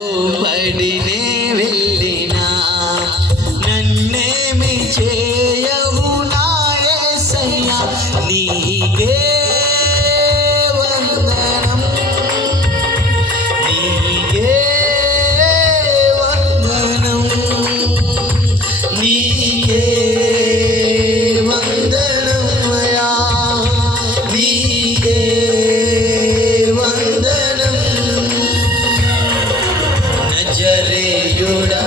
పడినే వెళ్ళినా నన్నేమి చేయవు నా యేసయ్యా, నీకే వందనం, నీకే వందనం, నీకే వందనమయ్యా, నీకే వందనం. నజరేయుడా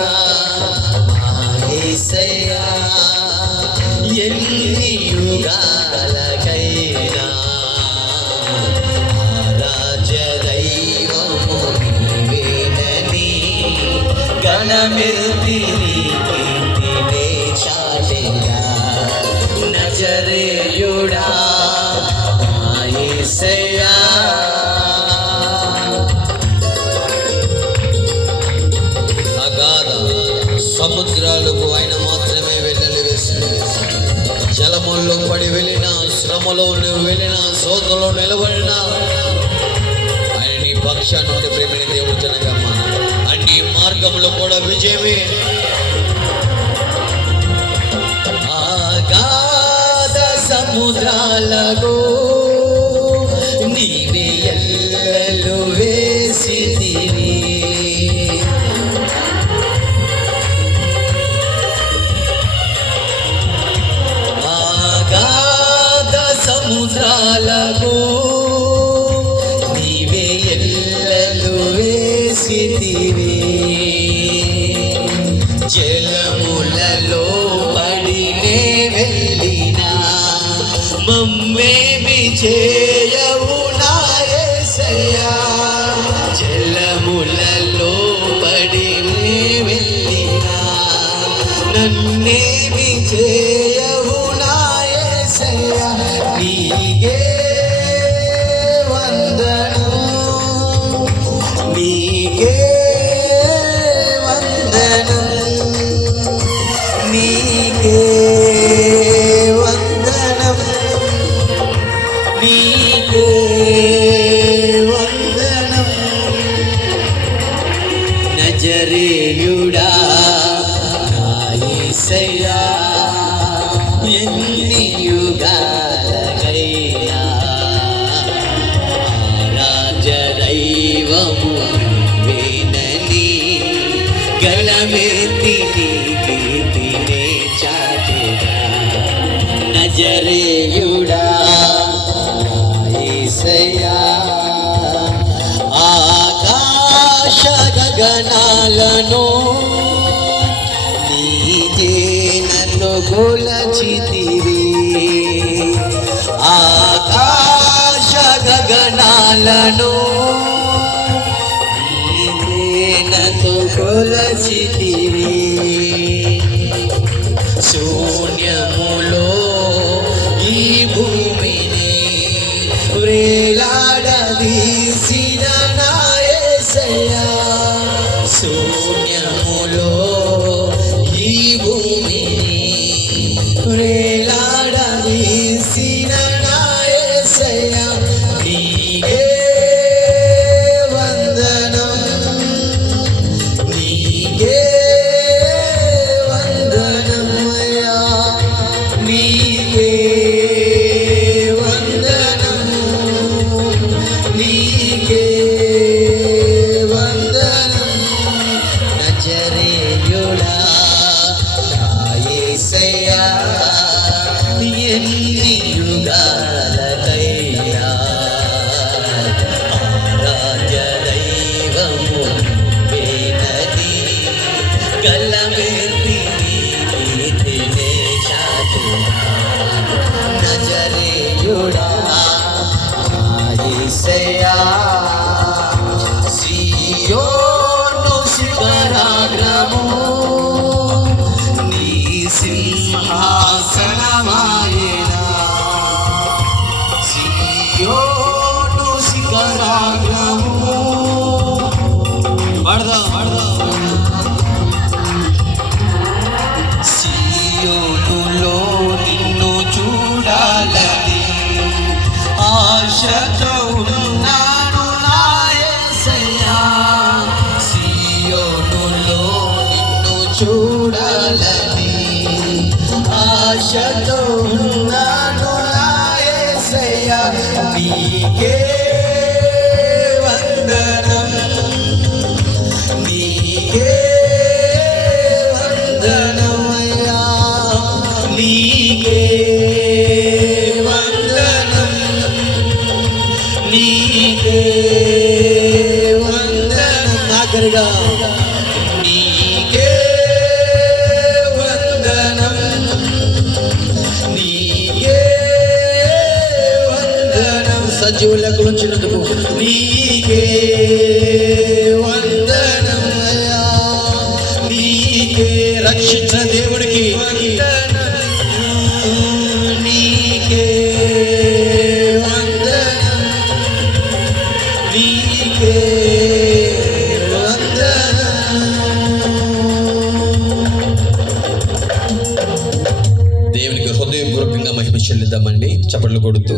మా యేసయ్యా, ఎన్ని యుగాలకైనా ఆరాధ్య దైవము నీవేనని గణమెత్తి నీ కీర్తినే చాటెగా. నజరేయుడా మా యేసయ్యా, సముద్రాలకు ఆయన మాత్రమే వెన్నెలు వేసింది. జలముల్లో పడి వెళ్ళిన, శ్రమలో నువ్వు వెళ్ళిన, శోధనలో నిలబడినా ఆయన నీ పక్షాన్ని నుండి ప్రేమిని దేవుడు జనగమ్మ. అన్ని మార్గంలో కూడా విజయమే. ఆగాధ సముద్రాలకు నీవే ఎల్లలు వేసితివి, సముద్రాలకు నీవే ఎల్లలు వేసితివి, జలములలో పడినే వెళ్ళినా మమ్మేమి చేయవు నా యేసయ్యా, జలములలో పడినే వెళ్ళినా నన్నేమి చేయవు నా యేసయ్యా, నీకే వందనం, నీకే వందనం, నీకే వందనం, నీకే వందనం. నజరేయుడా నా యేసయ్యా, ఎన్ని యుగాలకైనా ఆరాధ్య దైవము నీవేనని గళమెత్తి నీ కీర్తినే చాటెగా. నజరేయుడా నా యేసయ్యా, ఆకాశ గగనాలను నీకే నన్ను కొలచితివి, ఆకాశ గగనాలను నీకే నన్ను కొలచితివి, శూన్యములో ఈ భూమిని వ్రేలాడదీసిన నా యేసయ్యా, శూన్యములో ఈ భూమిని వ్రేలాడదీసిన నా యేసయ్యా, నీకే వందనం, నీకే వందనమయ్యా, నీకే వందనం, నీకే వందనం. నజరేయుడా నా యేసయ్యా, ఎన్ని యుగాలకైనా ఆరాధ్య దైవము నీవేనని గళమెత్తి నీ కీర్తినే చాటెగా. నజరేయుడా నా యేసయ్యా, సీయోను శిఖరాగ్రము నీ సింహాసనమాయెనా, సీయోను శిఖరాగ్రము సీయోనులో నిన్ను చూడాలని ఆశతో ఉన్నాను నా యేసయ్యా, చూడాలని ఆశతో ఉన్నాను నా యేసయ్యా నీకే వందనం నీకే వందనమయ్యా నీకే వందనం నీకే వందనం ఆఖరిగా నీకే వందనం నీకే వందనం సజీవులకు వచ్చినందుకు నీకే వందనం అయ్యా నీకే రక్షించిన దేవుడికి నీకే వందనం నీకే దేవునికి హృదయపూర్వకంగా మహిమ చెల్లిద్దామండి చప్పట్లు కొడుతూ.